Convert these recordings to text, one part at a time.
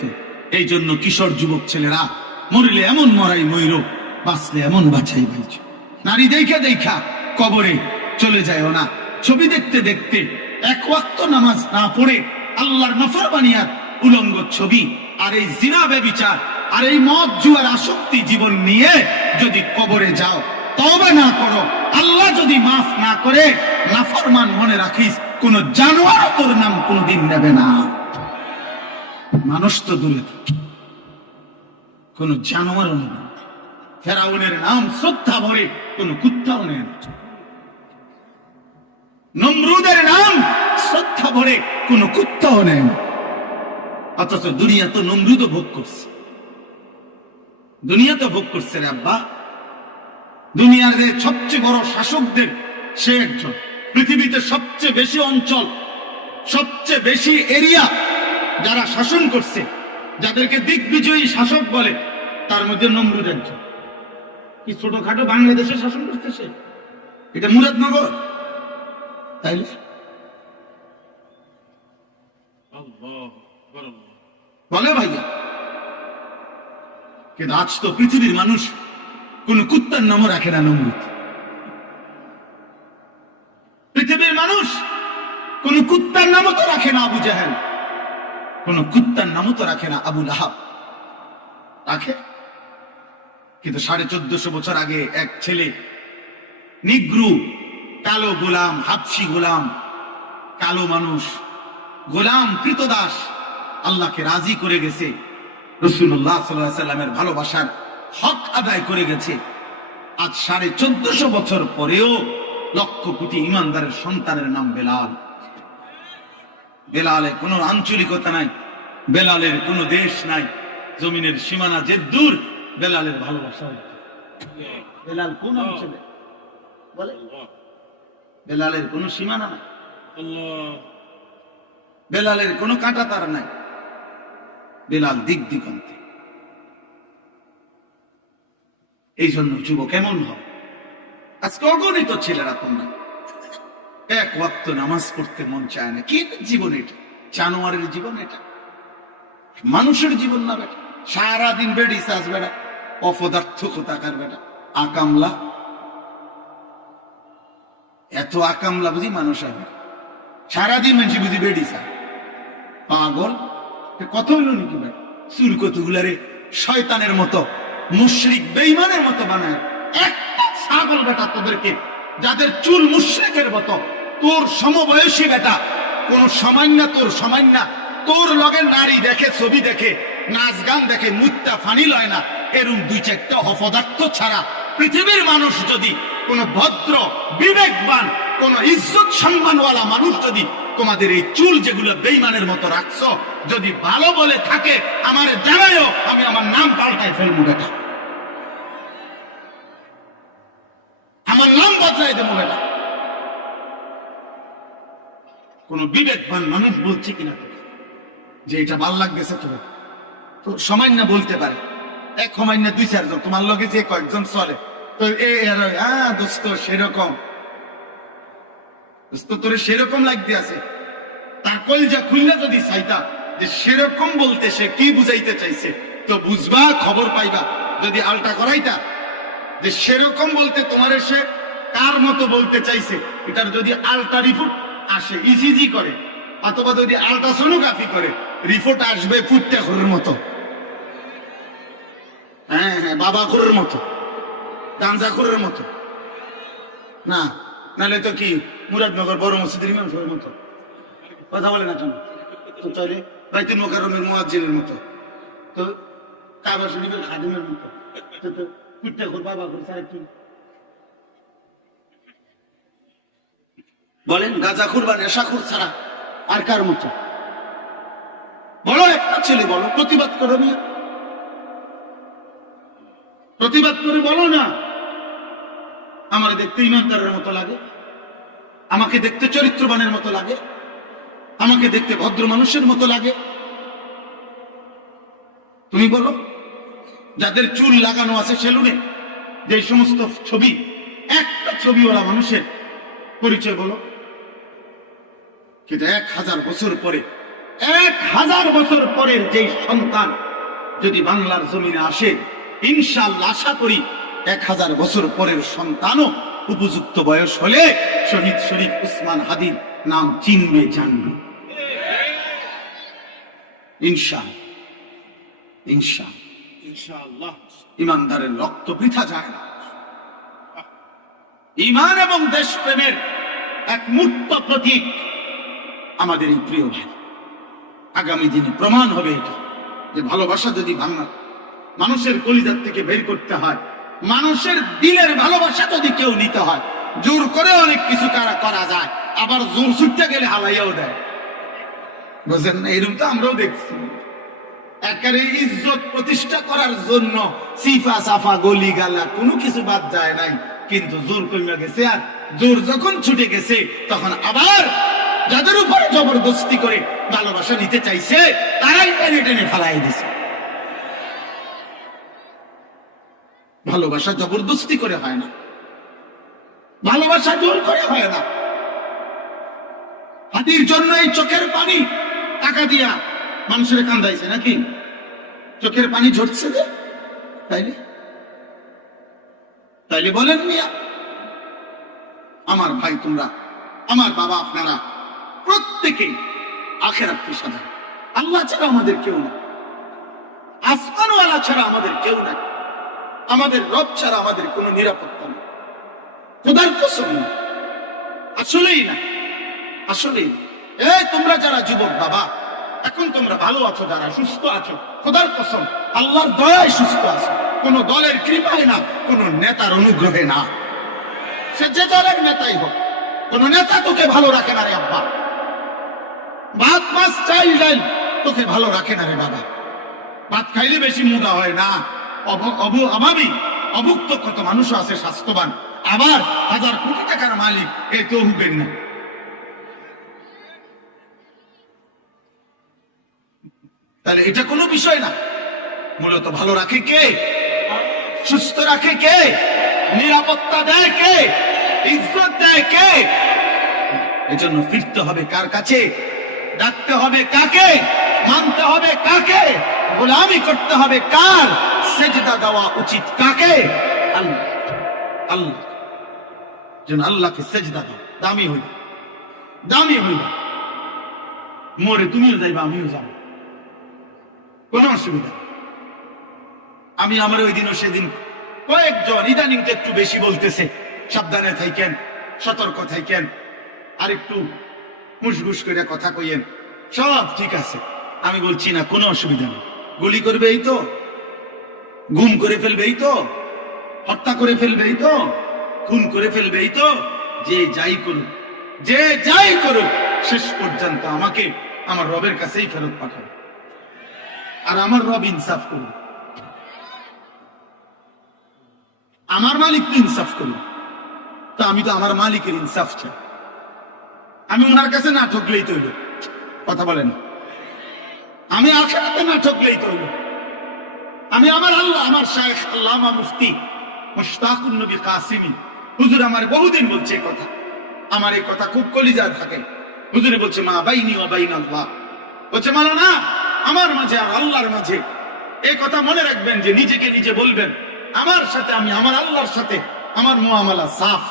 ফেলছে। এই জন্য কিশোর যুবক ছেলেরা মরিলে এমন মরাই ময়ূর, বাঁচলে এমন বাছাই বাইছ। নারী দেখা দেখা কবরে চলে যায় না। ছবি দেখতে দেখতে এক ওয়াক্ত নামাজ না পড়ে আল্লাহর নাফরমানিয়াত উলঙ্গ ছবি আর এই জিনা ব্যভিচার আর এই মদ জুয়ার আসক্তি জীবন নিয়ে যদি কবরে যাও, তওবা না করো, আল্লাহ যদি মাফ না করে, নাফরমান মনে রাখিস কোন জানোয়ার তোর নাম কোনদিন নেবে না। মানুষ তো দূরে থাকে, কোন জানোয়ারও নেবে না। ফেরাউনের নাম শ্রদ্ধা ভরে কোন কুত্তাও নেয় না। নমরুদের নাম শ্রদ্ধা ভরে কোন কুত্তাও নেয় না। অথচ দুনিয়া তো নমরুদও ভোগ করছে, দুনিয়া তো ভোগ করছে রে আব্বা। দুনিয়ার সবচেয়ে বড় শাসকদের সে একজন। পৃথিবীতে সবচেয়ে বেশি অঞ্চল, সবচেয়ে বেশি এরিয়া যারা শাসন করছে, যাদেরকে দিগ্বিজয়ী শাসক বলে, তার মধ্যে নমরুদ একজন। কি ছোটখাটো বাংলাদেশে শাসন করতেছে? এটা মুরাদনগর, তাইলে বলে ভাইয়া। কিন্তু আজ তো পৃথিবীর মানুষ কোন কুত্তার নামও রাখে না নমরুদ। পৃথিবীর মানুষ কোন কুত্তার নামও তো রাখে না আবু জাহেল, কোন কুত্তার নামও তো রাখে না আবু লাহাব। রাখে? কিন্তু 1450 বছর আগে এক ছেলে, নিগ্রু, কালো গোলাম, হাবশি গোলাম, কালো মানুষ, গোলাম কৃতদাস, আল্লাহকে রাজি করে গেছে, রাসূলুল্লাহ সাল্লাল্লাহু আলাইহি সাল্লামের ভালোবাসার হক আদায় করে গেছে। আজ 1450 বছর পরেও লক্ষ কোটি ইমানদারের সন্তানের নাম বেলাল। বেলালের কোনো আঞ্চলিকতা নাই, বেলালের কোনো দেশ নাই, জমিনের সীমানা যে দূর, বেলালের ভালোবাসা। বেলাল কোন অঞ্চলে বলে? বেলালের কোনো সীমানা নাই, বেলালের কোনো কাঁটা তার নাই, বেলাল দিক দিগন্তে। এই জন্য যুবক কেমন হয়? আজকে অগণিত ছেলেরা তোমরা এক ওয়াক্ত নামাজ পড়তে মন চায় না। কি জীবন এটা? জানোয়ারের জীবন এটা, মানুষের জীবন না বেটা। সারাদিন বেড়ি চাষ বেড়া, অপদার্থ কোথাকার বেটা, আকামলা। এত আকামলা বুঝি মানুষ হবে? সারাদিন মানুষ বুঝি বেড়ি চা, পাগল। কত হইল নাকি ভাই? চুল কতগুলারে শয়তানের মতো, মুশরিক বেঈমানের মতো বানায়। একটা ছাগল বেটা তোদেরকে, যাদের চুল মুশরিকের মতো, তোর সমবয়সী বেটা, কোন সামান্য তোর সামান্য তোর লগে নারী দেখে, ছবি দেখে, নাচ গান দেখে, মুত্তা ফানি লয় না, এরকম 2-4টা অপদার্থ ছাড়া পৃথিবীর মানুষ যদি কোন ভদ্র, বিবেকবান, কোন ইজ্জত সম্মানওয়ালা মানুষ যদি তোমাদের এই চুল যেগুলো বেঈমানের মতো রাখছো যদি ভালো বলে থাকে, আমার জানাইও, আমি আমার নাম পাল্টাই ফেলবো বেটা, আমার নাম বদলাই দেবো বেটা। কোন বিবেকবান মানুষ বলছে কিনা যে এটা ভাল লাগতেছে? তো সামান্য বলতে পারে, এক সামান্য 2-4 জন তোমার লগে যে কয়েকজন চলে, তো দোস্ত সেরকম, দোস্ত তোরে সেরকম লাগতে আছে, তার কলজা খুললে যদি চাইতা যে সেরকম বলতে সে কি বুঝাইতে চাইছে, তো বুঝবা, খবর পাইবা। যদি আলটা করাইতা যে সেরকম বলতে তোমার সে কার মতো বলতে চাইছে, এটার যদি আলটা রিপোর্ট আসে, ইসিজি করে, অথবা যদি আলট্রাসোনোগ্রাফি করে, রিপোর্ট আসবে ফুটটা ঘরের মতো। হ্যাঁ হ্যাঁ, বাবা ঘরের মতো, গাঞ্জা ঘরের মতো না, নাহলে তো কি মুরাদনগর বড় মসজিদের ইমাম সাহেবের মতো। কথা বলে না কেন? তো তাহলে বাইতুল মুকাররমের মুয়াজ্জিনের মতো, তো কাবা শরীফের খাদিমের মতো, তো ফুটটা ঘর বাবা ঘর ছাড়া কি বলেন? গাঁজাখুর বা নেশাখুর ছাড়া আর কার মতো? বলো একটা ছেলে, বলো, প্রতিবাদ করো না, প্রতিবাদ করে বলো না আমার দেখতে ইমানদারের মতো লাগে, আমাকে দেখতে চরিত্রবানের মতো লাগে, আমাকে দেখতে ভদ্র মানুষের মতো লাগে। তুমি বলো, যাদের চুল লাগানো আছে সেলুনে, যে সমস্ত ছবি, একটা ছবিওয়ালা মানুষের পরিচয় বলো। কিন্তু 1000 বছর পরে 1000 বছর পরের যে সন্তান যদি বাংলার জমিনে আসে, ইনশাআল্লাহ আশা করি 1000 বছর পরের সন্তানও উপযুক্ত বয়স হলে শহীদ শরীফ উসমান হাদির নাম চিনবে, জানবে। ইনশাআল্লাহ ইমানদারের রক্ত বৃথা যায় না। ঈমান এবং দেশপ্রেমের এক মূর্ত প্রতীক আমাদের এই প্রিয় ভাই। আগামী দিনে প্রমাণ হবে এটা, যে ভালোবাসা যদি মানুষের কলিজার থেকে বের করতে হয়, মানুষের দিলের ভালোবাসা যদি কেউ নিতে হয়, জোর করে অনেক কিছু করা যায়, আবার জোর ছুটতে গেলে হালাইয়াও দেয়। বুঝেন না? এরকম তো আমরাও দেখছি। একেবারে ইজ্জত প্রতিষ্ঠা করার জন্য সিফা সাফা গলি গালা কোনো কিছু বাদ যায় নাই, কিন্তু জোর কমে গেছে। আর জোর যখন ছুটে গেছে, তখন আবার যাদের উপরে জবরদস্তি করে ভালোবাসা নিতে চাইছে, তারাই টেনে টেনে ফেলাই দিছে। ভালোবাসা জবরদস্তি করে হয় না, ভালোবাসা জোর করে হয় না। হাতির জন্য এই চোখের পানি টাকা দিয়া মানুষের কান্দাইছে নাকি? চোখের পানি ঝরছে যে, তাইলে বলেন মিয়া, আমার ভাই তোমরা, আমার বাবা আপনারা প্রত্যেকেই আখিরাত পেশাদার। আল্লাহ ছাড়া আমাদের কেউ না, আসমানওয়ালা ছাড়া আমাদের কেউ নাই, আমাদের রব ছাড়া আমাদের কোনো নিরাপত্তা নেই। খোদার কসম না, আসলেই না, আসলেই না। এই তোমরা যারা যুবক বাবা, এখন তোমরা ভালো আছো, যারা সুস্থ আছো, খোদার কসম আল্লাহর দয়ায় সুস্থ আছো, কোন দলের কৃপায় না, কোন নেতার অনুগ্রহে না। সে যে দলের নেতাই হোক, কোন নেতা তোকে ভালো রাখে না রে আব্বা। ভাত মাছ চাল ডাল তোকে ভালো রাখে না রে বাবা। ভাত খাইলে বেশি মুদা হয় না, অভাবী অভুক্ত কত মানুষ আছে স্বাস্থ্যবান, আবার 1000 কোটি টাকার মালিক, এই তো হুবেন না। তাহলে এটা কোনো বিষয় না। মূলত ভালো রাখে কে? সুস্থ রাখে কে? নিরাপত্তা দেয় কে? ইজ্জত দেয় কে? এজন্য ফিরতে হবে কার কাছে? ডাকতে হবে কাকে? মানতে হবে কাকে? গোলামি করতে হবে কার? সেজদা দেওয়া উচিত কাকে? আল্লাহ। আল্লাহ যেন আল্লাহকে সেজদা দাও, দামি হইল, দামি হইল। মরে তুমিও যাইবা, আমিও যাব, কোন অসুবিধা। আমি আমার ওই দিন ও সেদিন কয়েকজন ইদানিং তো একটু বেশি বলতেছে, সাবধানে থাকেন, সতর্ক থাকেন, আর একটু মুসগুস করে কথা কইয়েন, সব ঠিক আছে। আমি বলছি না, কোনো অসুবিধা নেই। গুলি করবে এই তো, গুম করে ফেলবে এই তো, হত্যা করে ফেলবে এই তো, খুন করে ফেলবে এই তো, যে যাই করুক, যে যাই করুক, শেষ পর্যন্ত আমাকে আমার রবের কাছেই ফেরত পাঠাবে। আর আমার রব ইনসাফ করুন, আমার মালিক তো ইনসাফ করুন। তা আমি তো আমার মালিকের ইনসাফ চাই। আমি ওনার কাছে না ঠকলেই তো হইল, কথা বলেন। আমি আখিরাতে না ঠকলেই তো হইল। আমি আমার আল্লাহ, আমার শাইখ আল্লামা মুফতি মুশতাকুন নবী কাসিমি হুজুর আমার বহুদিন বলছে কথা, আমার এই কথা খুব কলিজায় থাকে। হুজুরে বলছে, মা বাইনি ওয়া বাইন আল্লাহ, বলছে মানো না আমার মাঝে আর আল্লাহর মাঝে। এই কথা মনে রাখবেন, যে নিজেকে নিজে বলবেন, আমার সাথে আমি আমার আল্লাহর সাথে আমার মুআমালা সাফ।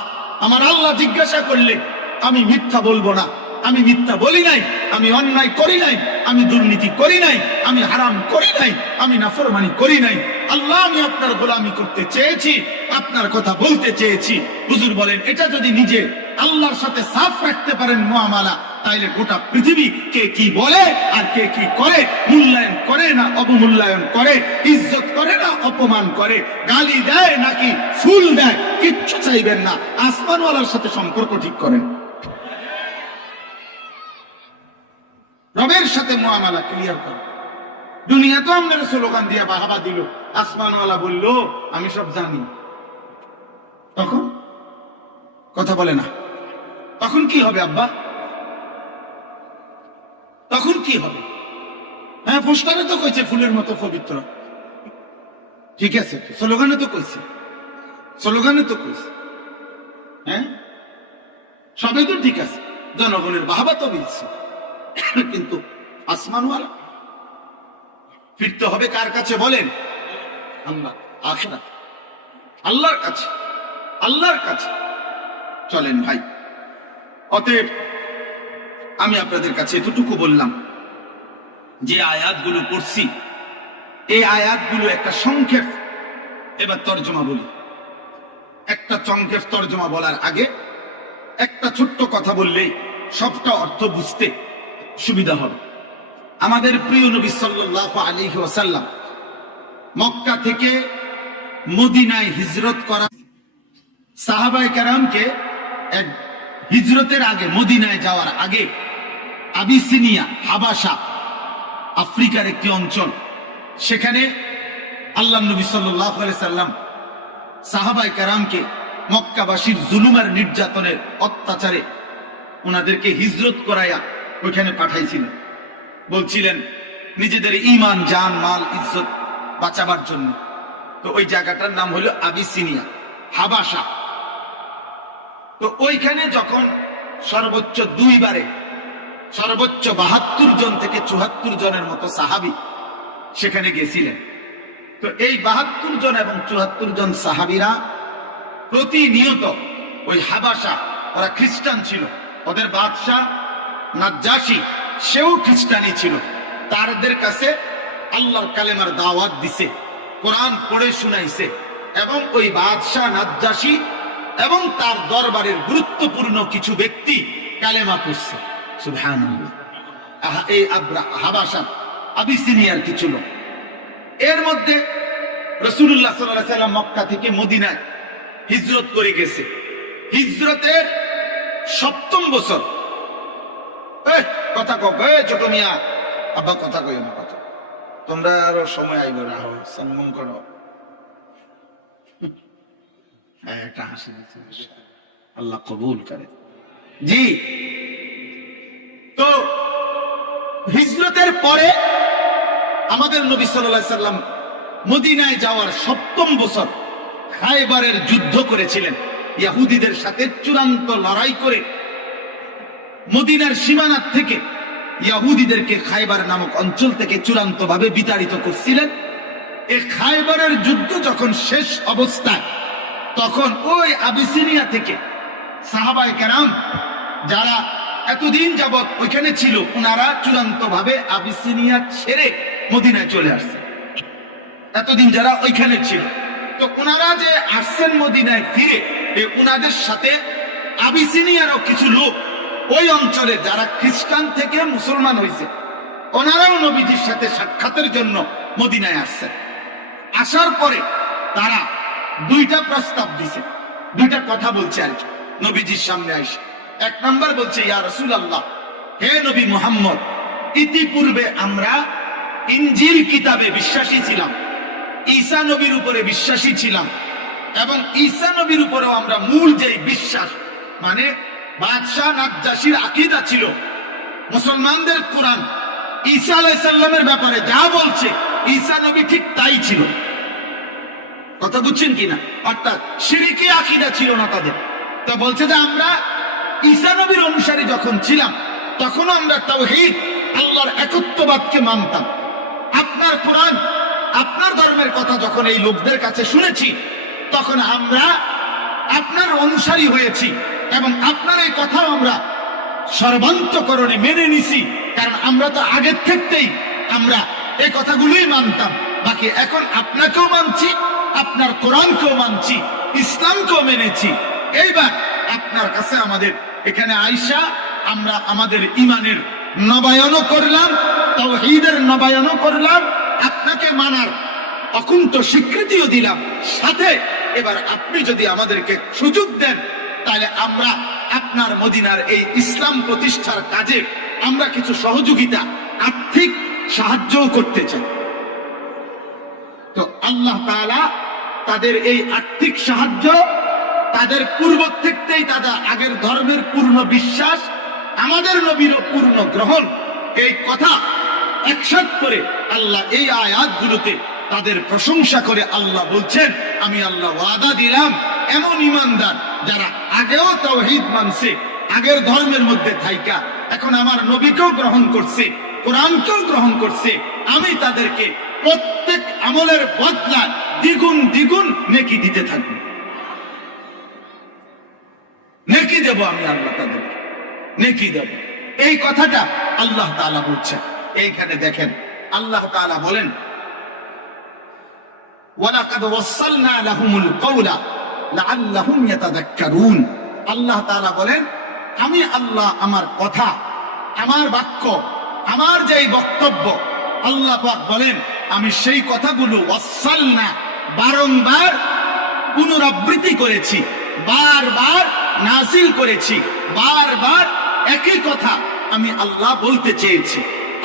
আমার আল্লাহ জিজ্ঞাসা করলে আমি মিথ্যা বলবো না। আমি মিথ্যা বলি নাই, আমি অন্যায় করি নাই, আমি দুর্নীতি করি নাই, আমি হারাম করি নাই, আমি নাফরমানি করি নাই। আল্লাহ, আমি আপনার গোলামি করতে চেয়েছি, আপনার কথা বলতে চেয়েছি। হুজুর বলেন, এটা যদি নিজে আল্লাহর সাথে সাফ রাখতে পারেন মুআমালা, তাইলে গোটা পৃথিবী কে কি বলে আর কে কি করে, মূল্যায়ন করে না অবমূল্যায়ন করে, ইজ্জত করে না অপমান করে, গালি দেয় নাকি ফুল দেয়, কিচ্ছু চাইবেন না। আসমানওয়ালার সাথে সম্পর্ক ঠিক করেন, রবের সাথে মুআমালা ক্লিয়ার করেন। দুনিয়া তো আপনার স্লোগান দিয়ে বাহাবা দিল, আসমানওয়ালা বলল আমি সব জানি, তখন কথা বলে না। তখন কি হবে আব্বা? তখন কি হবে? হ্যাঁ, পোস্টারে তো কইছে ফুলের মতো পবিত্র, ঠিক আছে, স্লোগানে তো কইছে, স্লোগানে তো কইছে, হ্যাঁ সবই তো ঠিক আছে, জনগণের বাহাবা তো বলছে, কিন্তু আসমানওয়ালা। ফিরতে হবে কার কাছে বলেন? আল্লাহ, আখিরাত, আল্লাহর কাছে, আল্লাহর কাছে। চলেন ভাই, অতএব আমি আপনাদের কাছে এতটুকু বললাম, যে আয়াতগুলো পড়ছি এই আয়াতগুলো একটা সংক্ষেপ এবার তর্জমা বলি। একটা সংক্ষেপ তর্জমা বলার আগে একটা ছোট্ট কথা বললেই সবটা অর্থ বুঝতে সুবিধা হবে। আমাদের প্রিয় নবী সাল্লাল্লাহু আলাইহি ওয়াসাল্লাম মক্কা থেকে মদিনায় হিজরত করা সাহাবায়ে কেরামকে এক হিজরতের আগে, মদিনায় যাওয়ার আগে আবিসিনিয়া, হাবাসা, আফ্রিকার একটি অঞ্চল, সেখানে আল্লাহ নবী সাল্লাল্লাহু আলাইহি সাল্লাম সাহাবায়ে কেরামকে মক্কাবাসীর জুলুমের, নির্যাতনের, অত্যাচারে ওনাদেরকে হিজরত করাইয়া ওইখানে পাঠাইছিলেন। বলছিলেন নিজেদের ঈমান, জান, মাল, ইজ্জত বাঁচাবার জন্য। তো ওই জায়গাটার নাম হলো আবিসিনিয়া, হাবাসা। তো ওইখানে যখন সর্বোচ্চ 2 বারে সর্বোচ্চ 72 জন থেকে 74 জনের মতো সাহাবী সেখানে গেছিলেন। তো এই 72 জন এবং 74 জন সাহাবীরা প্রতিনিয়ত ওই হাবাসা, ওরা খ্রিস্টান ছিল, ওদের বাদশাহ নাজ্জাশী সেও খ্রিস্টানই ছিল, তাদের কাছে আল্লাহর কালেমার দাওয়াত দিছে, কোরআন পড়ে শুনাইছে, এবং ওই বাদশাহ নাজ্জাশী এবং তার দরবারের গুরুত্বপূর্ণ কিছু ব্যক্তি কালেমা পড়ছে। সুবহানাল্লাহ। এই হাবাসা, আবিসিনিয়ার কিছু লোক। এর মধ্যে রাসূলুল্লাহ সাল্লাল্লাহু আলাইহি ওয়াসাল্লাম মক্কা থেকে মদিনায় হিজরত করে গেছে। হিজরতের 7ম বছর। কথা কব, ছোট মিয়া, আব্বা কথা কই না, কথা তোমরা আরো সময় আইব, রাহো, সম্মান করো। একটা হাসি দিচ্ছে, আল্লাহ কবুল করে। জি, তো হিজরতের পরে আমাদের নবী সাল্লাল্লাহু আলাইহি সাল্লাম মদিনায় যাওয়ার 7ম বছর খায়বারের যুদ্ধ করেছিলেন। ইহুদিদের সাথে চূড়ান্ত লড়াই করে মদিনার সীমানা থেকে ইহুদিদেরকে খায়বার নামক অঞ্চল থেকে চূড়ান্ত ভাবে বিতাড়িত করছিলেন। এই খায়বারের যুদ্ধ যখন শেষ অবস্থায়, তখন ওই আবিসিনিয়া থেকে সাহাবায়ে কেরাম যারা এতদিন যাবৎ ওইখানে ছিল, ওনারা চূড়ান্ত ভাবে আবিসিনিয়া ছেড়ে মদিনায় চলে আসছে। এতদিন যারা ওইখানে ছিল, তো ওনারা যে আসছেন মদিনায় ফিরে, ওনাদের সাথে আবিসিনিয়ারও কিছু লোক ওই অঞ্চলে যারা খ্রিস্টান থেকে মুসলমান হয়েছে, ওনারাও নবীজির সাথে সাক্ষাতের জন্য মদিনায় আসছেন। আসার পরে তারা 2টা প্রস্তাব দিছে, 2টা কথা বলছে আর কি নবীজির সামনে আসে। 1 নম্বর বলছে, ইয়া রাসূলুল্লাহ, হে নবী মুহাম্মদ, ইতিপূর্বে আমরা ইনজিল কিতাবে বিশ্বাসী ছিলাম, ঈসা নবীর উপরে বিশ্বাসী ছিলাম, এবং ঈসা নবীর উপরেও আমরা মূল যে বিশ্বাস, মানে বাদশাহ নাজ্জাশীর আকীদা ছিল, মুসলমানদের কোরআন ঈসা আলাইহিস সালামের ব্যাপারে যা বলছে ঈসা নবী ঠিক তাই ছিল। কথা বুঝছেন কিনা? অর্থাৎ শিরকি আকীদা ছিল না তাদের। তো বলছে যে আমরা ঈসা নবীর অনুসারী যখন ছিলাম, তখনও আমরা তাওহীদ, আল্লাহর একত্ববাদকে মানতাম। আপনার কোরআন, আপনার ধর্মের কথা যখন এই লোকদের কাছে শুনেছি, তখন আমরা আপনার অনুসারী হয়েছি, এবং আপনার এই কথাও আমরা সর্বান্তকরণে মেনে নিছি, কারণ আমরা তো আগের থেকেই আমরা এই কথাগুলোই মানতাম। বাকি এখন আপনাকেও মানছি, আপনার কোরআনকেও মানছি, ইসলামকেও মেনেছি। এইবার আপনার কাছে আমাদের এখানে আইসা আমরা আমাদের ঈমানের নবায়নও করলাম, তাওহীদের নবায়নও করলাম, আপনাকে মানার অকুণ্ঠ স্বীকৃতিও দিলাম। সাথে এবার আপনি যদি আমাদেরকে সুযোগ দেন, তাহলে আমরা আপনার মদিনার এই ইসলাম প্রতিষ্ঠার কাজে আমরা কিছু সহযোগিতা, আর্থিক সাহায্যও করতে চাই। তো আল্লাহ তাআলা তাদের এই আর্থিক সাহায্য, তাদের পূর্ব থেকেই তাদের আগের ধর্মের পূর্ণ বিশ্বাস, আমাদের নবীর পূর্ণ গ্রহণ, এই কথা একসাথ করে আল্লাহ এই আয়াতগুলোতে তাদের প্রশংসা করে আল্লাহ বলছেন, আমি আল্লাহ ওয়াদা দিলাম এমন ঈমানদার যারা আগেও তাওহীদ মানছে, আগের ধর্মের মধ্যে থাইকা এখন আমার নবীকেও গ্রহণ করছে, কোরআনকেও গ্রহণ করছে, আমি তাদেরকে প্রত্যেক আমলের বদলা দ্বিগুণ দ্বিগুণ নেকি দিতে থাকবো। নেকি দেব আমি আল্লাহ, তাদেরকে নেকি দেব। এই কথাটা আল্লাহ তাআলা বলছেন। এইখানে দেখেন আল্লাহ তাআলা বলেন, ওয়ালাকাদ ওয়াসালনা লাহুমুল কাওলা লাআল্লাহুম ইয়াতাযাক্কারুন। আল্লাহ তাআলা বলেন, আমি আল্লাহ আমার কথা, আমার বাক্য, আমার যেই বক্তব্য, আল্লাহ পাক বলেন আমি সেই কথাগুলো ওয়াসালনা বারংবার পুনরাবৃত্তি করেছি, বারবার নাযিল করেছি, বারবার একই কথা আমি আল্লাহ বলতে চেয়েছি।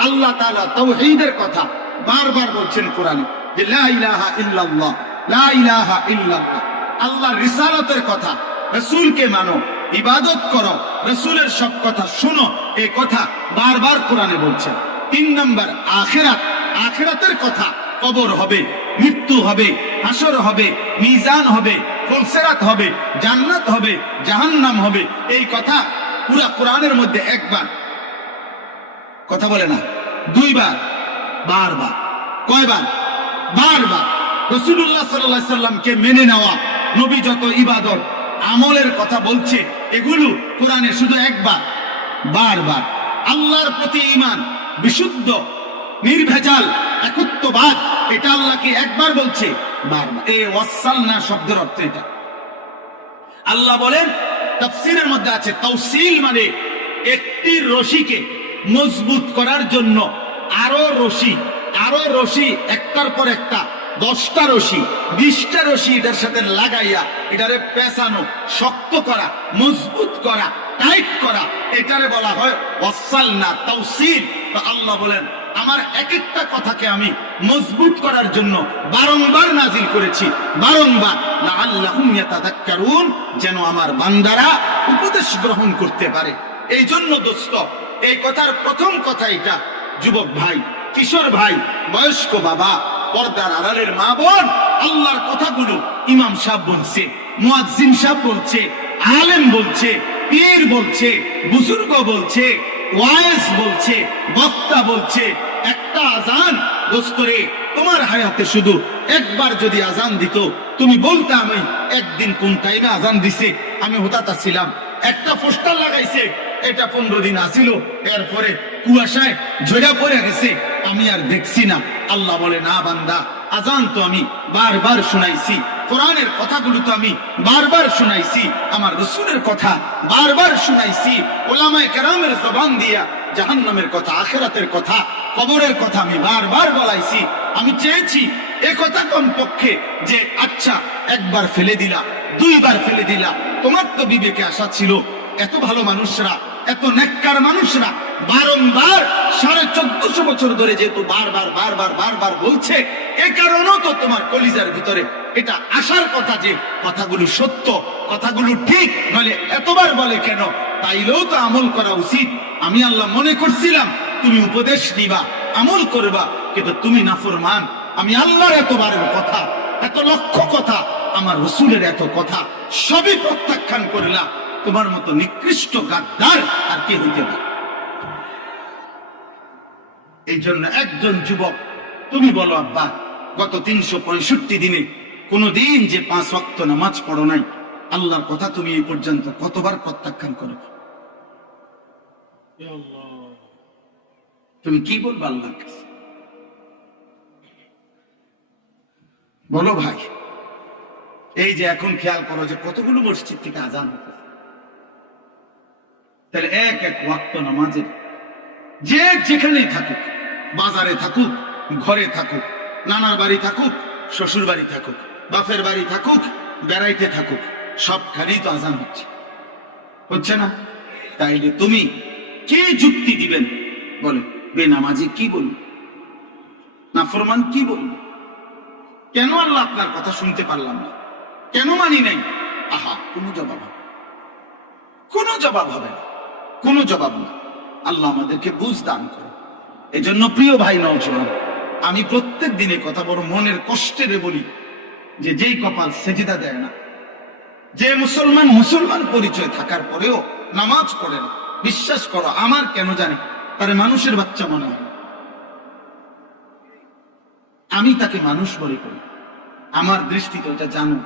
আল্লাহ তাআলা তাওহীদের কথা বারবার বলছেন কোরআনে, যে লা ইলাহা ইল্লাল্লাহ, লা ইলাহা ইল্লাল্লাহ। আল্লাহর রিসালাতের কথা, রাসূলকে মানো, ইবাদত করো, রাসূলের সব কথা শুনো, এই কথা বারবার কোরআনে বলছেন। 3 নাম্বার আখিরাত, আখিরাতের কথা, কবর হবে, মৃত্যু হবে, হাসর হবে, মিজান হবে, ফুলসিরাত হবে, জান্নাত হবে, জাহান্নাম হবে, এই কথা পুরা কোরআনের মধ্যে একবার, কথা বলে না, 2 বার, বারবার। কয়বার? বারবার। রাসূলুল্লাহ সাল্লাল্লাহু আলাইহি সাল্লামকে মেনে নেওয়া, নবী যত ইবাদত আমলের কথা বলছে এগুলো কোরআনে শুধু একবার, বারবার। আল্লাহর প্রতি ঈমান, বিশুদ্ধ নির্ভেজাল একত্ববাদ, এটা আল্লাহকে একবার বলছে, বারবার। এই ওয়াসালনা শব্দের অর্থ এটা। আল্লাহ বলেন, তাফসীরের মধ্যে আছে তাওসিল মানে একটি রশিকে মজবুত করার জন্য আরো রশি, আরো রশি, একটার পর একটা 10টা রশি, 20টা রশি এটার সাথে লাগাইয়া এটারে পেঁচানো, শক্ত করা, মজবুত করা, টাইট করা, এটারে বলা হয় ওয়াসালনা, তাওসিল। তো আল্লাহ বলেন আমার এক একটা কথাকে আমি মজবুত করার জন্য বারংবার নাজিল করেছি, বারংবার, লাআল্লাহুম ইয়াতাযাক্কারুন, যেন আমার বান্দারা উপদেশ গ্রহণ করতে পারে। এই জন্য দোস্ত, এই কথার প্রথম কথা এটা, যুবক ভাই, কিশোর ভাই, বয়স্ক বাবা, পর্দার আড়ালের মা বোন, আল্লাহর কথাগুলো ইমাম সাহেব বলছে, মুয়াজ্জিন সাহেব বলছে, আলেম বলছে, পীর বলছে, বুজুর্গ বলছে, ওয়াইজ বলছে, বক্তা বলছে, একটা আজান দোস্তরে তোমার হায়াতে শুধু একবার যদি আজান দিত, তুমি বলতে আমি একদিন কোন টাইমে আজান দিছে আমি হতাতা ছিলাম। একটা পোস্টার লাগাইছে, এটা 15 দিন আসিল, এরপরে কুয়াশায় ঝরে পড়ে গেছে, আমি আর দেখছি না। আল্লাহ বলে, না বান্দা, আজান তো আমি বারবার শুনাইছি, কোরআনের কথাগুলো তো আমি বারবার শুনাইছি, আমার রাসূলের কথা বারবার শুনাইছি, উলামায়ে কেরামের জবান দিয়া জাহান্নামের কথা, আখিরাতের কথা, কবরের কথা আমি বারবার বলাইছি। আমি চেয়েছি এ কথা কমপক্ষে যে আচ্ছা একবার ফেলে দিলা, 2 বার ফেলে দিলা, তোমার তো বিবেকে আশা ছিল, এত ভালো মানুষরা, এত নেককার মানুষরা বারংবার 1450 বছর ধরে যেহেতু বারবার বারবার বারবার বলছে, এ কারণেও তো তোমার কলিজার ভিতরে এটা আসার কথা যে কথাগুলো সত্য, কথাগুলো ঠিক, নলে এতবার বলে কেন? তাইলেও তো আমল করা উচিত। আমি আল্লাহ মনে করছিলাম তুমি উপদেশ দিবা, আমল করবা, কিন্তু তুমি নাফরমান। আমি আল্লাহর এতবারের কথা, এত লক্ষ কথা, আমার রাসূলের এত কথা সবই প্রত্যাখ্যান করলা। তোমার মতো নিকৃষ্ট গাদ্দার আর কে হইতে পারে? এই জন্য একজন যুবক, তুমি বলো আব্বা, গত 365 দিনে কোনদিন যে 5 ওয়াক্ত নামাজ পড়ো নাই, আল্লাহর কথা তুমি এই পর্যন্ত কতবার প্রত্যাখ্যান করো? তুমি কি বলবো আল্লাহর কাছে? বলো ভাই। এই যে এখন খেয়াল করো যে কতগুলো মসজিদ থেকে আজান হতো, তাহলে এক এক ওয়াক্ত নামাজের যে যেখানেই থাকুক, বাজারে থাকুক, ঘরে থাকুক, নানার বাড়ি থাকুক, শ্বশুর বাড়ি থাকুক, বাপের বাড়ি থাকুক, বেড়াইতে থাকুক, সবখানেই তো আজান হচ্ছে, হচ্ছে না? তাইলে তুমি কি যুক্তি দিবেন? বলে বেনামাজি কি বলবে, নাফরমান কি বলবে? কেন আল্লাহ আপনার কথা শুনতে পারলাম না, কেন মানি নাই? আহা, কোনো জবাব হবে, কোনো জবাব হবে না, কোনো জবাব না। আল্লাহ আমাদেরকে বুঝ দান করে। এই জন্য প্রিয় ভাই নওজোয়ান, আমি প্রত্যেক দিনে কথা বড় মনের কষ্টেরে বলি যে যেই কপাল সেজদা দেয় না, যে মুসলমান মুসলমান পরিচয় থাকার পরেও নামাজ পড়ে না, বিশ্বাস করো আমার কেন জানি তারে মানুষের বাচ্চা মনে হয়। আমি তাকে মানুষ মনে করি। আমার দৃষ্টিতে ওটা জানো।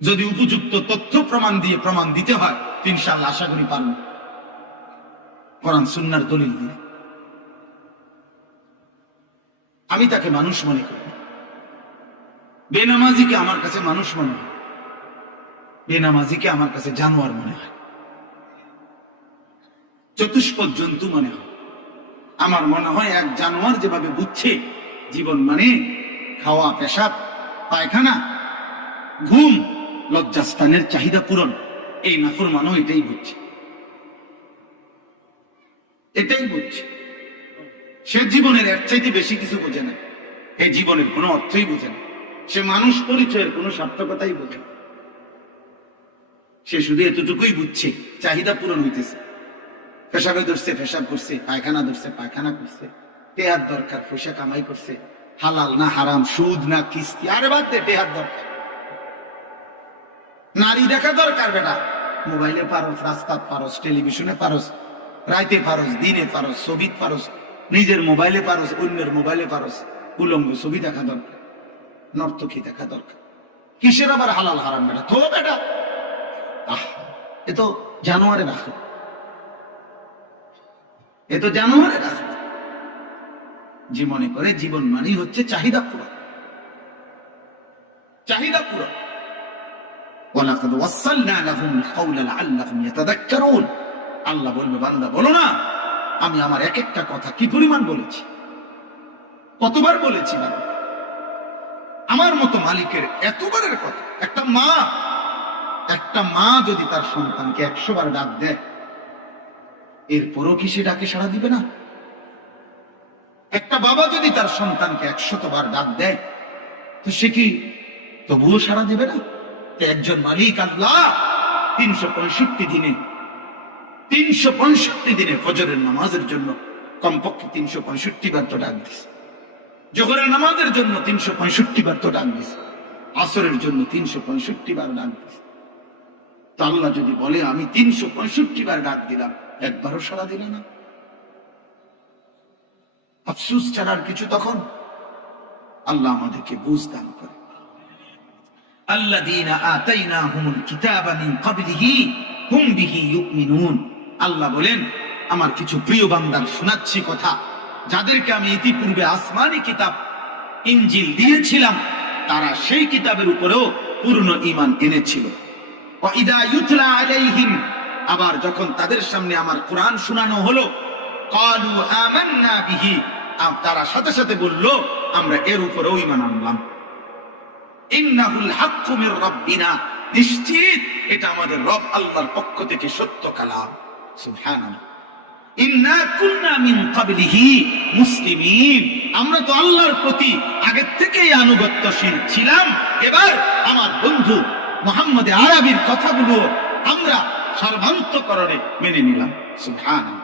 যদি উপযুক্ত তথ্য প্রমাণ দিয়ে প্রমাণ দিতে হয় ইনশাআল্লাহ আশা করি পারব, কোরআন সুন্নাহর দলিল দিয়ে। আমি তাকে মানুষ মনে করি। বেনামাজিকে আমার কাছে মানুষ মনে হয়, বেনামাজিকে আমার কাছে জানোয়ার মনে হয়, চতুষ্পদ জন্তু মনে হয়। আমার মনে হয় এক জানোয়ার যেভাবে বুঝছে জীবন মানে খাওয়া, পেশাব, পায়খানা, ঘুম, লজ্জাস্থানের চাহিদা পূরণ, এই নাফরমানও এটাই বুঝছে, এটাই বুঝছে। সে জীবনের এর চাইতে বেশি কিছু বোঝে না, এই জীবনের কোনো অর্থই বোঝে না, সে মানুষ পরিচয়ের কোনো সার্থকতাই বোঝে না। সে শুধু এতটুকুই বুঝছে চাহিদা পূরণ হইতেছে, পেশাবে ধরছে পেশাব করছে, পায়খানা ধরছে পায়খানা করছে, টেহার দরকার পয়সা কামাই করছে, হালাল না হারাম, সুদ না কিস্তি, আরে বাদ দে, টেহার দরকার, নারী দেখা দরকার, বেটা মোবাইলে পারস, রাস্তা পারস, টেলিভিশনে পারস, রাইতে পারস, দিনে পারস, ছবি পারস, নিজের মোবাইলে পারস, অন্যের মোবাইলে পারস, উলঙ্গ ছবি দেখা দরকার, নর্তকী দেখা দরকার, কিসের আবার হালাল হারাম বেটা, তো বেটা এ তো জানোয়ারের আখের, এ তো জানোয়ারের আখের। যে মনে করে জীবন মানেই হচ্ছে চাহিদা পূরণ, চাহিদা পূরণ। ওয়ালাকাদ ওয়াসালনা লাহুমুল কাওলা লাআল্লাহুম ইয়াতাযাক্কারুন। আল্লাহ বলবে, বান্দা বলো না আমি আমার এক একটা কথা কি পরিমাণ বলেছি, কতবার বলেছি। বান্দা আমার মতো মালিকের এতবারের কথা। একটা মা যদি তার সন্তানকে 100 বার ডাক দেয়, এরপরও কি সে ডাকে সাড়া দিবে না? একটা বাবা যদি তার সন্তানকে 100 বার ডাক দেয়, তো সে কি তবুও সাড়া দেবে না? একজন মালিক আল্লাহ 365 দিনে ফজরের নামাজের জন্য কমপক্ষে 365 বার তো ডাক দিছে, জোহরের নামাজের জন্য 365 বার তো ডাক দিছে, আসরের জন্য 365 বার ডাক দিছে। তো আল্লাহ যদি বলে আমি 365 বার ডাক দিলাম, একবারও সাড়া দিল না, আফসোস ছাড়ার কিছু তখন। আল্লাহ আমাদেরকে বুঝ দান করে। আল্লাযীনা আতাইনাহুমুল কিতাবা মিন ক্বাবলিহি হুম বিহি ইউমিনুন। আল্লাহ বলেন, আমার কিছু প্রিয় বান্দার শোনাচ্ছি কথা, যাদেরকে আমি ইতিপূর্বে আসমানি কিতাব ইনজিল দিয়েছিলাম, তারা সেই কিতাবের উপরেও পূর্ণ ঈমান এনেছিল। ওয়া ইযা ইউতলা আলাইহিম, আবার যখন তাদের সামনে আমার কোরআন শোনানো হলো, ক্বালু আমান্না বিহি, তারা সাথে সাথে বলল আমরা এর উপরেও ঈমান আনলাম। ইন্নাহুল হাক্কু মির রাব্বিনা, নিশ্চিত এটা আমাদের রব আল্লাহর পক্ষ থেকে সত্য কালাম। সুবহানাল্লাহ। ইন্না কুন্না মিন ক্বাবলিহি মুসলিমিন, আমরা তো আল্লাহর প্রতি আগে থেকেই আনুগত্যশীল ছিলাম, এবার আমার বন্ধু মুহাম্মদ আরবির কথাগুলো আমরা সর্বান্তকরণে মেনে নিলাম। সুবহানাল্লাহ।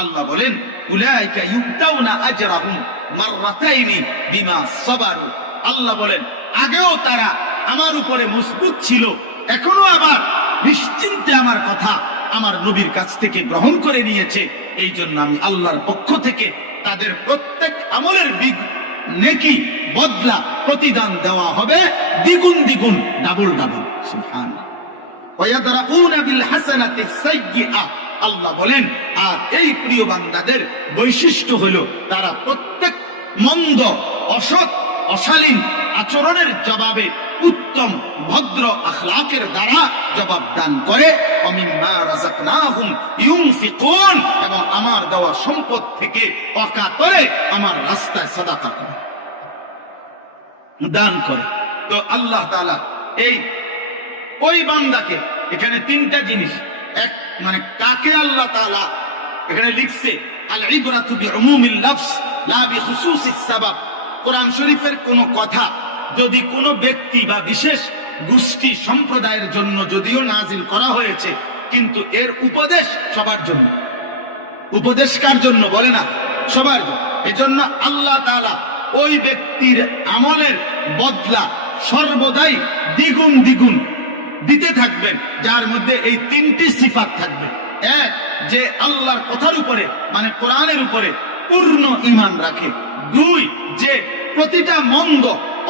আল্লাহ বলেন, উলাইকা ইউতাউনা আজরাহুম মাররাতাইনি বিমা সাবারু। আল্লাহ বলেন, আগেও তারা আমার উপরে মজবুত ছিল, এখনো আবার নিশ্চিন্তে আমার কথা আমার নবীর কাছ থেকে গ্রহণ করে নিয়েছে। এই জন্য আমি আল্লাহর পক্ষ থেকে তাদের প্রত্যেক আমলের নেকি বদলা প্রতিদান দেওয়া হবে দ্বিগুণ দ্বিগুণ, ডাবল ডাবল। সুবহানাল্লাহ। ওয়ায়াদরাউনা বিল হাসানাতিস সাইয়্যিআ। আল্লাহ বলেন, আর এই প্রিয় বান্দাদের বৈশিষ্ট্য হলো তারা প্রত্যেক মন্দ, অসৎ, অশালীন আচরণের জবাবে উত্তম ভদ্র আখলাকের দ্বারা জবাব দান করে। ওমিম্মা রাযাকনাহুম ইউনফিকুন, এবং আমার দেওয়া সম্পদ থেকে অকাতরে আমার রাস্তায় সাদাকা করে, দান করে। তো আল্লাহ তাআলা ওই বান্দাকে, এখানে তিনটা জিনিস, এক মানে কাকে আল্লাহ তাআলা এখানে লিখছে, আল ইবরাতু বিউমুমিল লাফজ লা বিখুসুসিস সাবাব। কোরআন শরীফের কোন কথা যদি কোনো ব্যক্তি বা বিশেষ গোষ্ঠী সম্প্রদায়ের জন্য যদিও নাজিল করা হয়েছে, কিন্তু এর উপদেশ সবার জন্য। উপদেশ কার জন্য বলে না? সবার জন্য। এজন্য আল্লাহ তাআলা ওই ব্যক্তির আমলের বদলা সর্বদাই দ্বিগুণ দ্বিগুণ দিতে থাকবেন, যার মধ্যে এই তিনটি সিফাত থাকবে। এক, যে আল্লাহর কথার উপরে মানে কোরআনের উপরে পূর্ণ ঈমান রাখে। 2, যে প্রতিটা মন্দ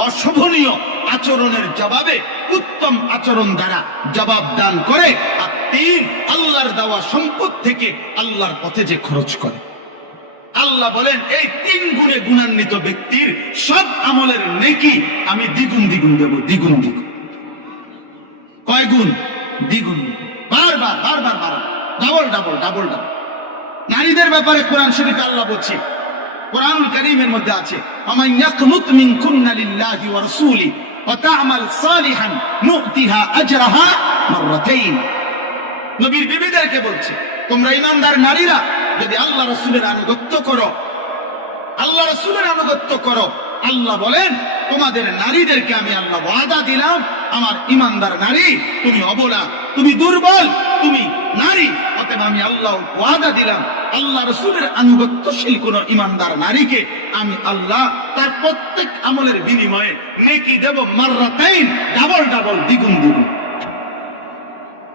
অশোভনীয় আচরণের জবাবে উত্তম আচরণ দ্বারা জবাব দান করে। আর 3, আল্লাহর দেওয়া সম্পদ থেকে আল্লাহর পথে যে খরচ করে। আল্লাহ বলেন এই 3 গুণে গুণান্বিত ব্যক্তির সব আমলের নেকি আমি দ্বিগুণ দ্বিগুণ দেব। দ্বিগুণ দ্বিগুণ কয় গুণ? দ্বিগুণ। বারবার বারবার বারবার, ডাবল ডাবল ডাবল ডাবল। নারীদের ব্যাপারে কোরআন শরীফে আল্লাহ বলছে, কোরআনুল কারীমের মধ্যে আছে, আমান ইয়াকনুত মিনকুন্না লিল্লাহি ওয়া রাসূলি ওয়া তা'মাল সালিহান নু'তিহা আজরাহা মাররাতাইন। নবীর বিবিদেরকে বলছে, তোমরা ঈমানদার নারীরা যদি আল্লাহ রাসূলের আনুগত্য করো, আল্লাহ রাসূলের আনুগত্য করো, আল্লাহ বলেন তোমাদের নারীদেরকে আমি আল্লাহ ওয়াদা দিলাম, আমার ঈমানদার নারী, তুমি অবলা, তুমি দুর্বল, তুমি নারী, অতএব আমি আল্লাহ ওয়াদা দিলাম আল্লাহ রাসূলের আনুগত্যশীল কোন ঈমানদার নারীকে আমি আল্লাহ তার প্রত্যেক আমলের বিনিময়ে নেকি দেব মাররাতাইন, ডাবল ডাবল, দ্বিগুণ দ্বিগুণ।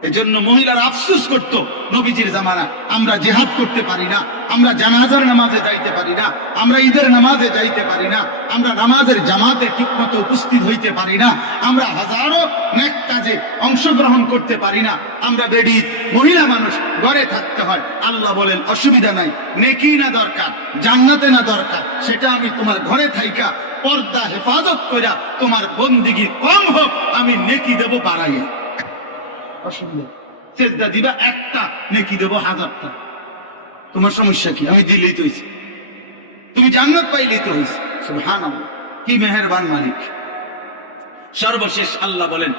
এজন্য মহিলারা আফসোস করত নবীজির জামানা, আমরা জিহাদ করতে পারি না, আমরা জানাজার নামাজে যাইতে পারি না, আমরা ঈদের নামাজে যাইতে পারি না, আমরা নামাজের জামাতে ঠিকমতো উপস্থিত হইতে পারি না, আমরা হাজারো নেক কাজে অংশগ্রহণ করতে পারি না, আমরা বেডি মহিলা মানুষ, ঘরে থাকতে হয়। আল্লাহ বলেন অসুবিধা নাই, নেকি না দরকার, জান্নাতে না দরকার, সেটা আমি তোমার ঘরে থাইকা পর্দা হেফাজত কইরা তোমার বন্দিগি কম হোক, আমি নেকি দেব বাড়াইয়া। অসুবিধা, সেজদা দিবা একটা, নেকি দেব 1000টা। তোমার সমস্যা কি? আমি দিলেই তো হইছে, তুমি জান্নাত পাইলেই তো হইছে। সুবহানাল্লাহ, কি মেহেরবান মালিক। সর্বশেষ আল্লাহ বলেন,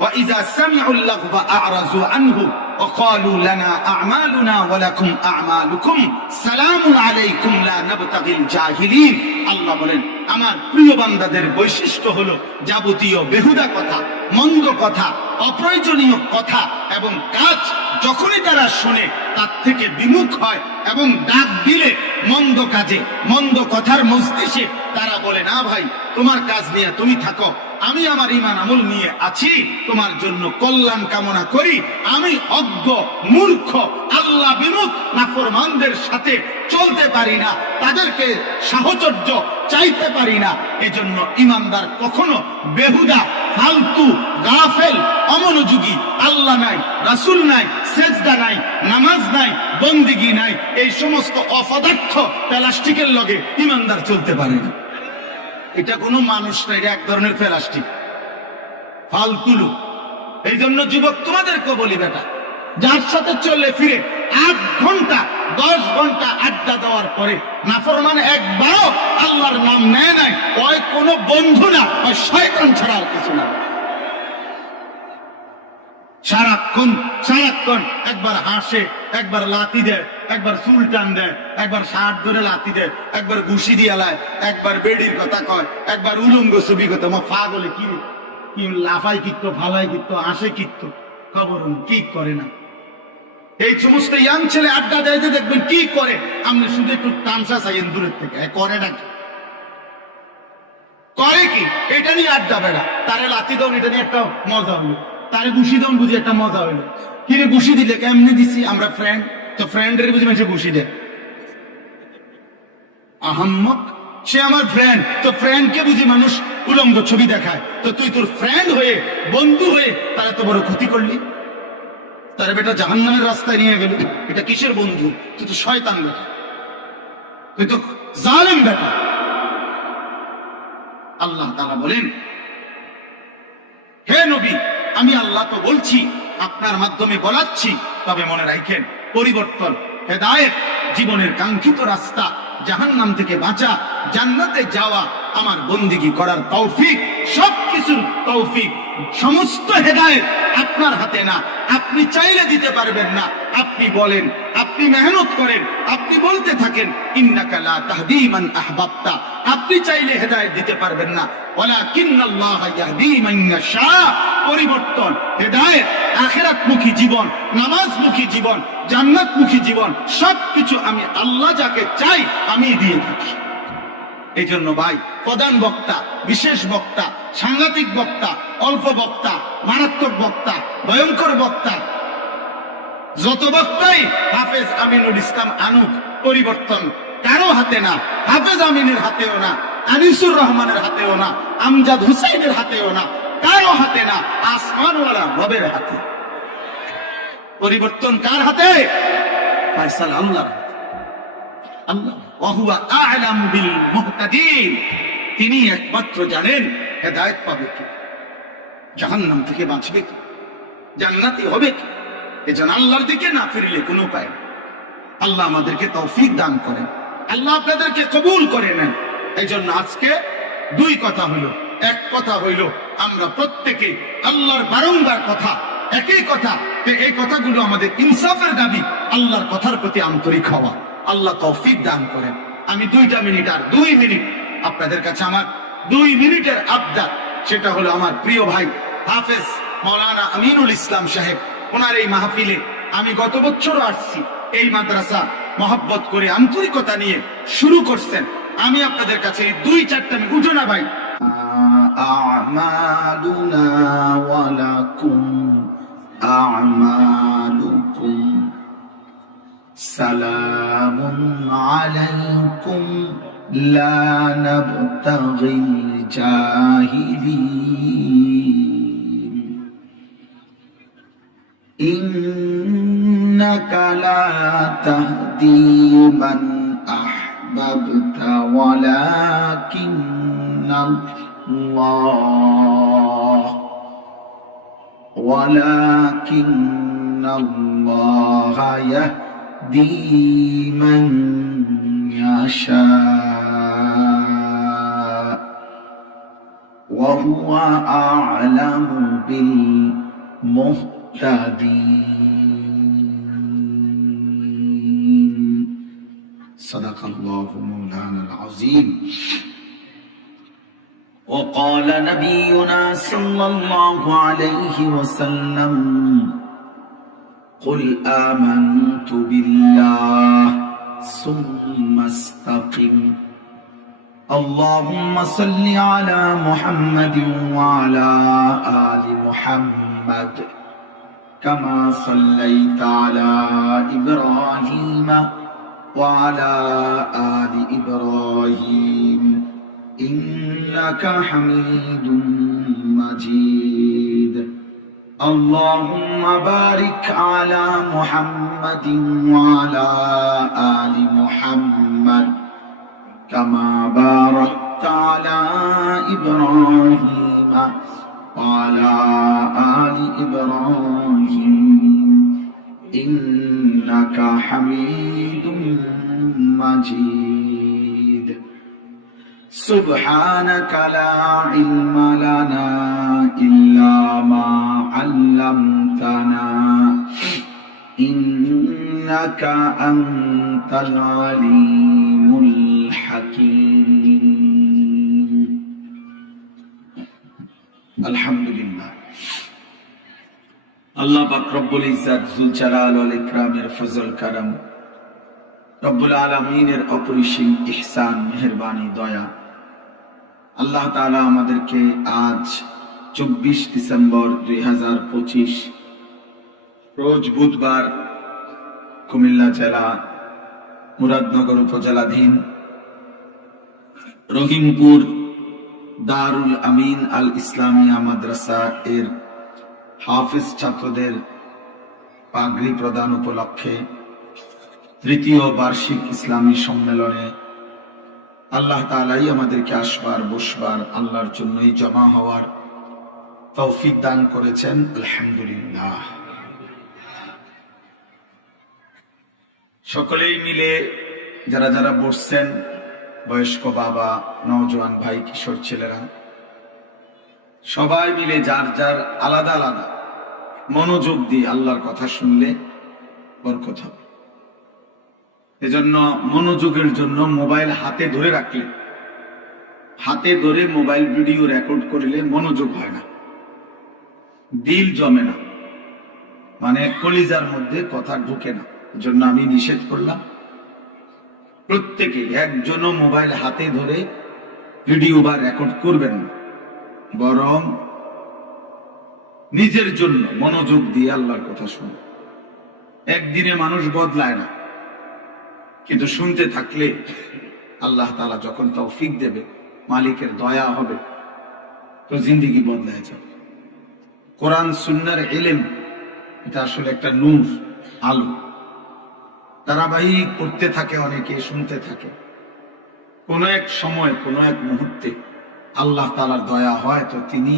ওয়া ইযা সামিউল লাগবা আ'রাযু আনহু ওয়া ক্বালু লানা আ'মালুনা ওয়া লাকুম আ'মালুকুম সালামুন আলাইকুম লা নাবতাগিল জাহিলিন। আল্লাহ বলেন আমার প্রিয় বান্দাদের বৈশিষ্ট্য হলো যাবতীয় বেহুদা কথা, মন্দ কথা, অপ্রয়োজনীয় কথা এবং কাজ যখনই তারা শুনে তার থেকে বিমুখ হয় এবং ডাক দিলে মন্দ কাজে, মন্দ কথার মজলিসে তারা বলে, না ভাই তোমার কাজ নিয়ে তুমি থাকো, আমি আমার ঈমান আমল নিয়ে আছি, তোমার জন্য কল্যাণ কামনা করি। আমি অজ্ঞ মূর্খ আল্লাহ বিমুখ নাফরমানদের সাথে চলতে পারি না, তাদেরকে সাহচর্য চাইতে পারি না। এজন্য ঈমানদার কখনো বেহুদা, ফালতু, গাফেল, অমনোযোগী, আল্লাহ নাই, রাসূল নাই, সেজদা নাই, নামাজ নাই, বন্দিগি নাই, এই সমস্ত অপদার্থ প্লাস্টিকের লগে ঈমানদার চলতে পারে না। এটা কোনো মানুষ না, এটা এক ধরনের প্লাস্টিক, ফালতু লোক। এই জন্য যুবক তোমাদেরকে বলি, বেটা যার সাথে চলে ফিরে 8 ঘন্টা 10 ঘন্টা আড্ডা দেওয়ার পরে নাফরমান একবারও আল্লাহর নাম নেয় নাই, ওই কোনো বন্ধু না, ওই শয়তান ছাড়া আর কিছু না। সারাক্ষণ সারাক্ষণ একবার হাসে, একবার লাথি দেয়, একবার চুল টান দেয়, একবার শার্ট ধরে লাথি দেয়, একবার ঘুষি দিয়ে লায়, একবার বেডির কথা কয়, একবার উলঙ্গ ছবি কথা। আমার ফা বলে কি কি লাফাই কিত্ত, ফালাই কিত্ত, হাসে কিত্ত, খবর কি করে না। এই সমস্ত ইয়াং ছেলে আড্ডা দেয় যে দেখবেন কি করে, আপনি শুধু একটু তামসা চাইেন দূরের থেকে, করে না করে কি, এটা নিয়ে আড্ডা বেড়া, তারে লাথি দাও, এটা নিয়ে একটা মজা হলো, তারে ঘুষি দাও, বুঝি একটা মজা হইলো। কিরে ঘুষি দিলে কেমনি দিচ্ছি, আমরা ফ্রেন্ড, তো ফ্রেন্ডের বুঝি মানুষের ঘুষি দেয়, আহাম্মক সে আমার ফ্রেন্ড, তো ফ্রেন্ডকে বুঝি মানুষ উলঙ্গ ছবি দেখায়, তো তুই তোর ফ্রেন্ড হয়ে, বন্ধু হয়ে তারা তো বড় ক্ষতি করলি, তারা বেটা জাহান্নামের রাস্তায় নিয়ে গেল। এটা কিসের বন্ধু? তুই তো শয়তান বেটা, তুই তো জালেম বেটা। আল্লাহ তাআলা বলেন, হে নবী আমি আল্লাহ তো বলছি, আপনার মাধ্যমে বলাচ্ছি, তবে মনে রাখেন পরিবর্তন, হেদায়েত, জীবনের কাঙ্ক্ষিত রাস্তা, জাহান্নাম থেকে বাঁচা, জান্নাতে যাওয়া, আমার বন্দিগি করার তৌফিক, সবকিছুর তৌফিক, সমস্ত হেদায়েত আপনার হাতে না। আপনি চাইলে দিতে পারবেন না, আপনি বলেন, আপনি মেহনত করেন, আপনি বলতে থাকেন ইন্নাকা লা তাহদি মান আহবাবতা, আপনি চাইলে হেদায়েত দিতে পারবেন না, ওয়ালাকিন্নাল্লাহা ইয়াহদি মান ইয়াশা। পরিবর্তন, হেদায়েত, আখিরাতমুখী জীবন, নামাজমুখী জীবন, জান্নাতমুখী জীবন, সবকিছু আমি আল্লাহ যাকে চাই আমি দিয়ে থাকি। এই জন্য ভাই, প্রধান বক্তা, বিশেষ বক্তা, সাংঘাতিক বক্তা, অল্প বক্তা, মারাত্মক বক্তা, ভয়ঙ্কর বক্তা, যত বক্তাই হাফেজ আমিনুল ইসলাম আনুক, পরিবর্তন হাতে না, হাফেজ আমিনের হাতেও না, আনিসুর রহমানের হাতেও না, আমজাদ হুসাইনের হাতেও না, কারো হাতে না, আসমানওয়ালা রবের হাতে। পরিবর্তন কার হাতে? ফয়সালা আল্লাহর হাতে। আল্লাহ ওয়া হুয়া আ'লামু বিল মুহতাদিন, তিনি একমাত্র জানেন হেদায়েত পাবে কি, জাহান্নাম থেকে বাঁচবে কি, জান্নাতি হবে কি। এজন্য আল্লাহর দিকে না ফিরলে কোনো উপায় নেই। আল্লাহ আমাদেরকে তৌফিক দান করেন, আল্লাহ আপনাদেরকে কবুল করে নেন। এই জন্য আজকে দুই কথা হইল। এক কথা হইল আমরা প্রত্যেকে আল্লাহর বারংবার কথা, একই কথা, এই কথাগুলো আমাদের ইনসাফের দাবি, আল্লাহর কথার প্রতি আন্তরিক হওয়া। আল্লাহ তৌফিক দান করেন। আমি 2 মিনিট আর 2 মিনিট আপনাদের কাছে আমার 2 মিনিটের আবদার, সেটা হলো আমার প্রিয় ভাই হাফেজ মাওলানা আমিনুল ইসলাম সাহেব, ওনার এই মাহফিলে আমি গত বছরও আসছি। এই মাদ্রাসা মহব্বত করে আন্তরিকতা নিয়ে শুরু করছেন। আমি আপনাদের কাছে 2-4 মিনিট, উঠো না ভাই। আমালুনা ওয়া লাকুম আমালুকুম সালামুন আলাইকুম লা নাবতাগিল জাহিলিন ইন্নাকা লা তাহদি মান আহবাবতা ওয়ালাকিন্নাল্লাহ ইয়াহদি মান ইয়াশা ওয়া হুয়া আ'লামু বিল মুহতাদিন। সাদাকাল্লাহু মাওলানাল আযীম। وقال نبينا صلى الله عليه وسلم قل آمنت بالله ثم استقم اللهم صل على محمد وعلى آل محمد كما صليت على إبراهيم وعلى آل إبراهيم إنك حميد مجيد اللهم بارك على محمد وعلى آل محمد كما باركت على إبراهيم وعلى آل إبراهيم إنك حميد مجيد سبحانك لا علم لنا إلا ما علمتنا إنك أنت العليم الحكيم الحمد لله আল্লাহ পাক রব্বুল ইজ্জত যুল জালাল ওয়াল ইকরামের ফজল করম, রব্বুল আলামিনের অপরিসীম ইহসান, মেহেরবানি, দয়া, আল্লাহ তাআলা আমাদেরকে আজ 24 ডিসেম্বর 2025 রোজ বুধবার কুমিল্লা জেলা মুরাদনগর উপজেলাধীন রহিমপুর দারুল আমিন আল ইসলামিয়া মাদ্রাসা এর হাফেজ ছাত্রদের পাগড়ি প্রদান উপলক্ষে তৃতীয় বার্ষিক ইসলামী সম্মেলনে আল্লাহ তাআলাই আমাদেরকে আসবার বসবার, আল্লাহর জন্যই জমা হওয়ার তৌফিক দান করেছেন। আলহামদুলিল্লাহ। সকলেই মিলে যারা যারা বসছেন, বয়স্ক বাবা, নওজোয়ান ভাই, কিশোর ছেলেরা, সবাই মিলে যার যার আলাদা আলাদা মনোযোগ দিয়ে আল্লাহর কথা শুনলে বরকত হবে। এজন্য মনোযোগের জন্য মোবাইল হাতে ধরে রাখলে, হাতে ধরে মোবাইল ভিডিও রেকর্ড করলে মনোযোগ হয় না, দিল জমে না, মানে কলিজার মধ্যে কথা ঢুকে না। এজন্য আমি নিষেধ করলাম, প্রত্যেকে একজনও মোবাইল হাতে ধরে ভিডিও বা রেকর্ড করবেন না, বরং নিজের জন্য মনোযোগ দিয়ে আল্লাহর কথা শুনুন। একদিনে মানুষ বদলায় না, কিন্তু শুনতে থাকলে আল্লাহ তাআলা যখন তৌফিক দেবে, মালিকের দয়া হবে, তো জিন্দেগি বদলায় যাবে। কোরআন সুন্নাহর ইলম এটা আসলে একটা নূর, আলো। ধারাবাহিক পড়তে থাকে, অনেকে শুনতে থাকে। কোন এক সময়, কোন এক মুহূর্তে আল্লাহ তাআলার দয়া হয়, তো তিনি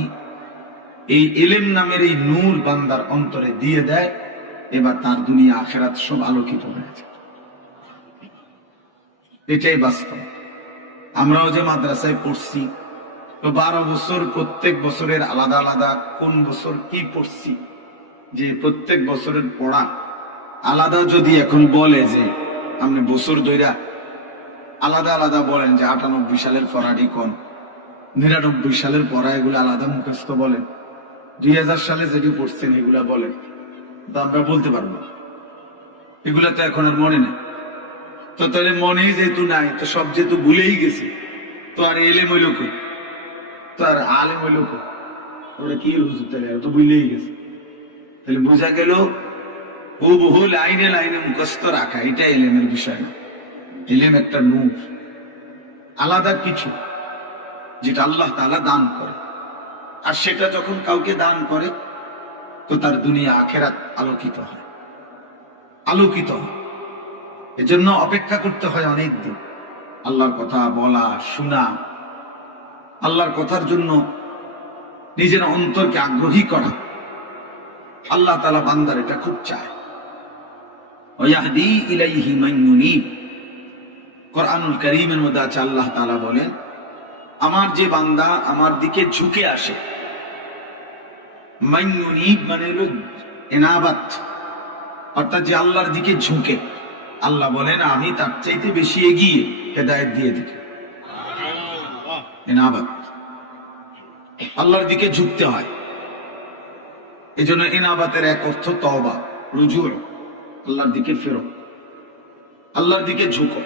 এই ইলম নামের এই নূর বান্দার অন্তরে দিয়ে দেয়। এবার তার দুনিয়া আখিরাত সব আলোকিত হয়ে যায়। এটাই বাস্তব। আমরাও যে মাদ্রাসায় পড়ছি, তো 12 বছর, প্রত্যেক বছরের আলাদা আলাদা কোন বছর কি পড়ছি, যে প্রত্যেক বছরের পড়া আলাদা। যদি এখন বলে যে আপনি বছর ধইরা আলাদা আলাদা বলেন যে 98 সালের পড়াটি কোন, 99 সালের পড়া, এগুলো আলাদা মুখস্থ বলেন, 2000 সালে যেটি পড়ছেন এগুলা বলেন, তো আমরা বলতে পারবো না। এগুলা তো এখন আর মনে নেই। তো তাহলে মনেই যেহেতু নাই, তো সব যেহেতু ভুলেই গেছে, তো আর এলেম হইল কই, তো আর আলেম হইল কই, ওরা কি হুজুর, তাহলে তো ভুলেই গেছে। তাহলে বোঝা গেল বহু লাইনে লাইনে মুখস্থ রাখা এটা এলেমের বিষয় না। এলেম একটা নূর, আলাদা কিছু, যেটা আল্লাহ তাআলা দান করে। আর সেটা যখন কাউকে দান করে, তো তার দুনিয়া আখিরাত আলোকিত হয়, আলোকিত হয়। এজন্য অপেক্ষা করতে হয় অনেক দিন, আল্লাহর কথা বলা, শোনা, আল্লাহর কথার জন্য নিজের অন্তরকে আগ্রহী করা। আল্লাহ তাআলা বান্দার এটা খুব চায়। ওয়াহদি ইলাইহি মান ইউনিব, কোরআনুল কারীমের মধ্যে আছে, আল্লাহ তাআলা বলেন, আমার যে বান্দা আমার দিকে ঝুঁকে আসে, মান ইউনিব মানে হলো ইনাবাত, অর্থাৎ যে আল্লাহর দিকে ঝুঁকে, আল্লাহ বলেন আমি তার চাইতে বেশি এগিয়ে হেদায়েত দিয়ে দিই। ইনাবাত, আল্লাহর দিকে ঝুঁকতে হয়। এজন্য ইনাবাতের এক অর্থ তওবা, রুজু, আল্লাহর দিকে ফেরো, আল্লাহর দিকে ঝুঁকো।